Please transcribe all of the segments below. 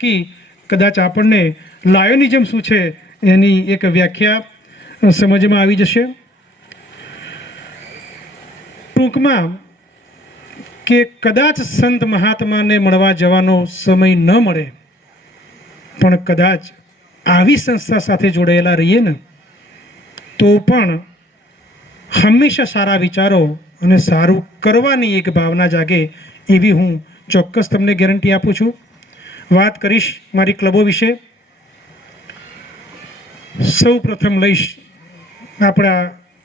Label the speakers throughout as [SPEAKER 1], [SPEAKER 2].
[SPEAKER 1] થકી કદાચ આપણને લાયોનિઝમ શું છે એની એક વ્યાખ્યા સમજમાં આવી જશે. ટૂંકમાં કે કદાચ સંત મહાત્માને મળવા જવાનો સમય ન મળે, પણ કદાચ આવી સંસ્થા સાથે જોડાયેલા રહીએ ને, તો પણ હંમેશા સારા વિચારો અને સારું કરવાની એક ભાવના જાગે એવી હું ચોક્કસ તમને ગેરંટી આપું છું. વાત કરીશ મારી ક્લબો વિશે. સૌ પ્રથમ લઈશ આપણા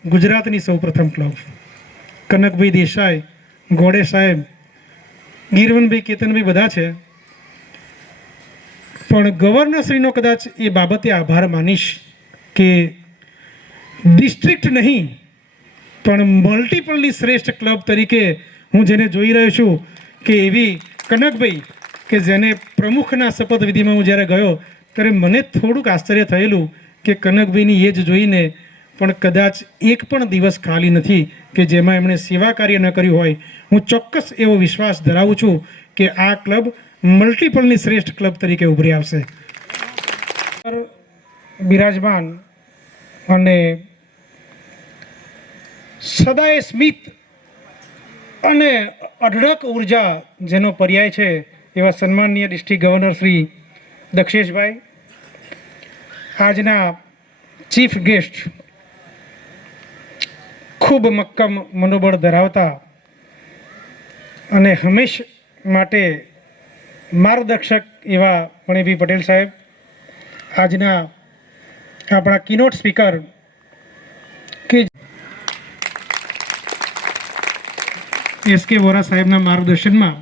[SPEAKER 1] ગુજરાતની સૌ પ્રથમ ક્લબ. કનકભાઈ દેસાઈ, ગોડે સાહેબ, ગીરવનભાઈ, કેતનભાઈ બધા છે. પણ ગવર્નરશ્રીનો કદાચ એ બાબતે આભાર માનીશ કે ડિસ્ટ્રિક્ટ નહીં, પણ મલ્ટિપલની શ્રેષ્ઠ ક્લબ તરીકે હું જેને જોઈ રહ્યો છું કે એવી કનકભાઈ કે જેને પ્રમુખના શપથવિધિમાં હું જ્યારે ગયો, ત્યારે મને થોડુંક આશ્ચર્ય થયેલું કે કનકભાઈની એજ જોઈને પણ કદાચ એક પણ દિવસ ખાલી નથી કે જેમાં એમણે સેવા કાર્ય ન કર્યું હોય. હું ચોક્કસ એવો વિશ્વાસ ધરાવું છું કે આ ક્લબ મલ્ટિપલની શ્રેષ્ઠ ક્લબ તરીકે ઉભરી આવશે. બિરાજમાન અને સદાય સ્મિત અને અઢળક ઊર્જા જેનો પર્યાય છે એવા સન્માનનીય ડિસ્ટ્રિક્ટ ગવર્નર શ્રી દક્ષેશભાઈ. આજના ચીફ ગેસ્ટ ખૂબ મક્કમ મનોબળ ધરાવતા અને હંમેશ માટે માર્ગદર્શક એવા પણેભી પટેલ સાહેબ. આજના આપણા કિનોટ સ્પીકર કે એસ કે વોરા સાહેબના માર્ગદર્શનમાં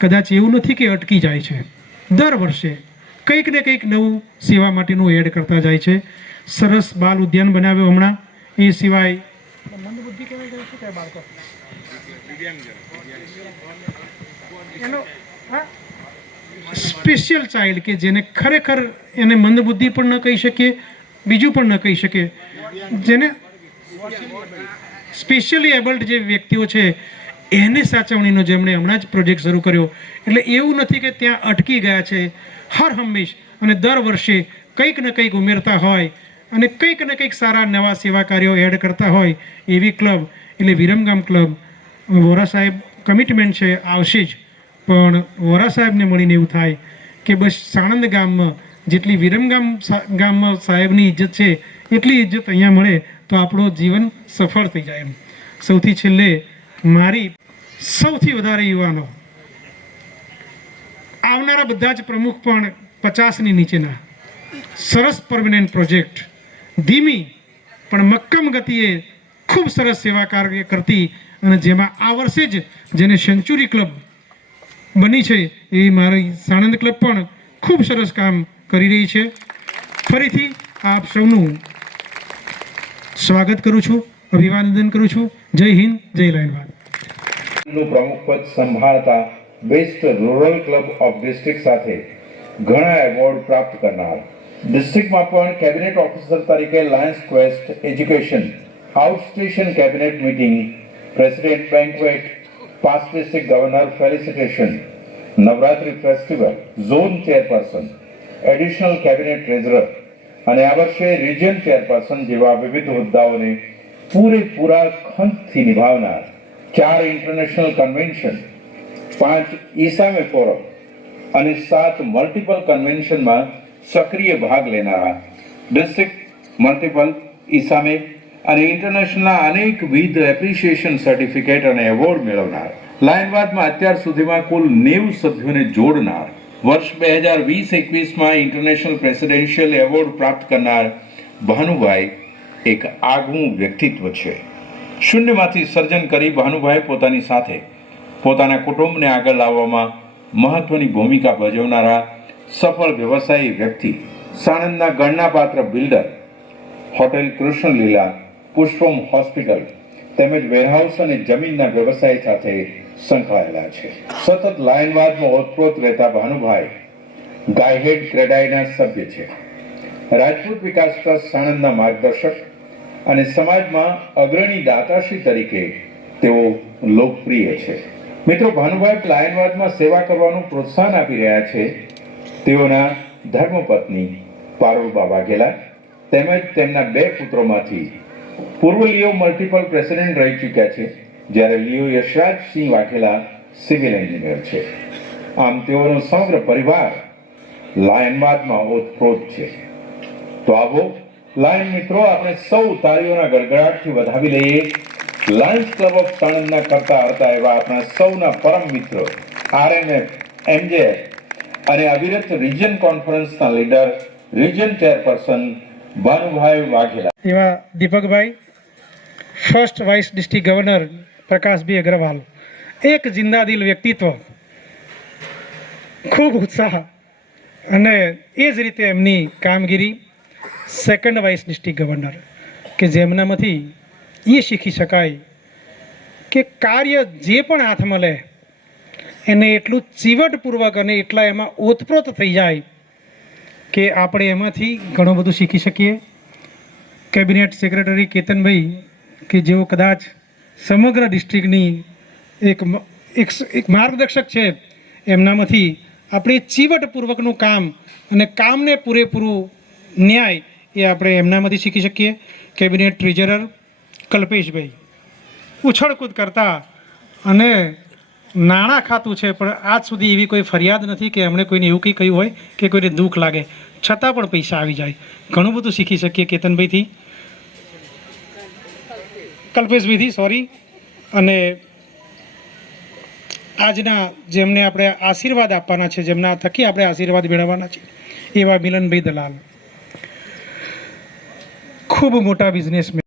[SPEAKER 1] કદાચ એવું નથી કે અટકી જાય છે. દર વર્ષે કંઈક ને કંઈક નવું સેવા માટેનું એડ કરતા જાય છે. સરસ બાલ ઉદ્યાન બનાવ્યો હમણાં. એ સિવાય સ્પેશિયલ ચાઇલ્ડ કે જેને ખરેખર એને મંદબુદ્ધિ પણ ન કહી શકીએ બીજું પણ ન કહી શકીએ. જેને સ્પેશિયલી એબલ્ડ જે વ્યક્તિઓ છે એને સાચવણીનો જેમણે હમણાં જ પ્રોજેક્ટ શરૂ કર્યો, એટલે એવું નથી કે ત્યાં અટકી ગયા છે. હર હંમેશ અને દર વર્ષે કંઈક ને કંઈક ઉમેરતા હોય અને કંઈક ને કંઈક સારા નવા સેવા કાર્યો એડ કરતા હોય એવી ક્લબ એટલે વિરમગામ ક્લબ વોરા સાહેબ કમિટમેન્ટ છે, આવશે જ. પણ વોરા સાહેબને મળીને એવું થાય કે બસ સાણંદ ગામમાં જેટલી વિરમગામ ગામમાં સાહેબની ઇજ્જત છે, એટલી ઇજ્જત અહીંયા મળે તો આપણું જીવન સફળ થઈ જાય એમ. સૌથી છેલ્લે મારી સૌથી વધારે યુવાનો આવનારા બધા જ પ્રમુખ પણ પચાસની નીચેના. સરસ પરમનેન્ટ પ્રોજેક્ટ ધીમી, પણ મક્કમ ગતિએ ખૂબ સરસ સેવા કાર્ય કરતી અને જેમાં આ વર્ષે જ જેને સેન્ચુરી ક્લબ બની છે એવી મારી સાણંદ ક્લબ પણ ખૂબ સરસ કામ કરી રહી છે. ફરીથી આપ સૌનું સ્વાગત કરું છું. અભિવાદન કરું છું. જય હિન્દ, જય
[SPEAKER 2] લાયનવાદનું પ્રમુખ પદ સંભાળતા best rural club of district સાથે ઘણા એવોર્ડ પ્રાપ્ત કરનાર. ડિસ્ટ્રિક્ટમાં પણ કેબિનેટ ઓફિસર તરીકે lions quest education, outstation cabinet meeting, president banquet, past district governor felicitation, Navratri festival, zone chairperson, additional cabinet treasurer અને આ વર્ષે રિજિયન ચેરપર્સન જેવા વિવિધ હોદ્દાઓને પૂરેપૂરા ખંતથી નિભાવનાર ચાર ઇન્ટરનેશનલ કન્વેન્શન પાંચ ઈસામે ફોરમ અને સાત મલ્ટિપલ કન્વેન્શનમાં સક્રિય ભાગ લેનારા ડિસ્ટ્રિક્ટ મલ્ટિપલ ઈસામે અને ઇન્ટરનેશનલના અનેકવિધ એપ્રિશિએશન સર્ટિફિકેટ અને એવોર્ડ મેળવનાર. લાયનવાદમાં અત્યાર સુધીમાં કુલ નેવું સભ્યોને જોડનાર. વર્ષ બે હજાર વીસ એકવીસમાં ઇન્ટરનેશનલ પ્રેસિડેન્શિયલ એવોર્ડ પ્રાપ્ત કરનાર ભાનુભાઈ એક આગવું વ્યક્તિત્વ છે. શૂન્યમાંથી સર્જન કરી ભાનુભાઈ પોતાની સાથે પોતાના કુટુંબને આગળ લાવવામાં મહત્વની ભૂમિકા ભજવનારા સફળ વ્યવસાયી વ્યક્તિ, સાણંદના ગણનાપાત્ર builder, hotel Krishnaleela, Pushpam hospital તેમજ વેરહાઉસ અને જમીનના વ્યવસાય સાથે સંકળાયેલા છે. સતત લાયનવાદમાં ઓતપ્રોત રહેતા ભાનુભાઈ ગાયહેડ ક્રેડાઈના સભ્ય છે. રાજપૂત વિકાસ ટ્રસ્ટ સાણંદના માર્ગદર્શક અને સમાજમાં અગ્રણી દાતાશ્રી તરીકે તેઓ લોકપ્રિય છે. મિત્રો, ભાનુભાઈ લાયનવાદમાં સેવા કરવાનું પ્રોત્સાહન આપી રહ્યા છે. તેઓના ધર્મપત્ની પારુલબા વાઘેલા તેમજ તેમના બે પુત્રોમાંથી પૂર્વ લિયો મલ્ટિપલ પ્રેસિડેન્ટ રહી ચૂક્યા છે, જ્યારે Leo Yashrajsinh Vaghela civil engineer છે. આમ તેઓનો સમગ્ર પરિવાર લાયનવાદમાં ઓતપ્રોત છે. તો આવો લાયન મિત્રો, આપણે સૌ તાળીઓના ગડગડાટથી વધાવી લઈએ. લાયન્સ ક્લબ ઓફ સાણંદના કરતા હતા એવા આપણા સૌના પરમ મિત્રો આરએમએફ એમજેએફ અને અવિરત રિજન કોન્ફરન્સના leader region chairperson Bhanubhai Vaghela.
[SPEAKER 1] એવા Deepakbhai first vice district governor Prakashbhai Agarwal, એક જિંદાદિલ વ્યક્તિત્વ, ખૂબ ઉત્સાહ અને એ જ રીતે એમની કામગીરી સેકન્ડ વાઇસ ડિસ્ટ્રિક્ટ ગવર્નર કે જેમનામાંથી એ શીખી શકાય કે કાર્ય જે પણ હાથ મળે એને એટલું ચીવટપૂર્વક અને એટલા એમાં ઓતપ્રોત થઈ જાય કે આપણે એમાંથી ઘણું બધું શીખી શકીએ. કેબિનેટ સેક્રેટરી કેતનભાઈ, કે જેઓ કદાચ સમગ્ર ડિસ્ટ્રિક્ટની એક એક માર્ગદર્શક છે, એમનામાંથી આપણે ચીવટપૂર્વકનું કામ અને કામને પૂરેપૂરું ન્યાય એ આપણે એમનામાંથી શીખી શકીએ. Cabinet treasurer Kalpeshbhai. ઉછળકૂદ કરતા અને નાણાં ખાતું છે, પણ આજ સુધી એવી કોઈ ફરિયાદ નથી કે એમણે કોઈને એવું કંઈ કહ્યું હોય કે કોઈને દુઃખ લાગે. છતાં પણ પૈસા આવી જાય. ઘણું બધું શીખી શકીએ કેતનભાઈથી. કલ્પેશભાઈથી સોરી અને આજના જેમને આપણે આશીર્વાદ આપવાના છે, જેમના થકી આપણે આશીર્વાદ મેળવવાના છે, એવા મિલનભાઈ દલાલ. ખૂબ મોટા બિઝનેસમેન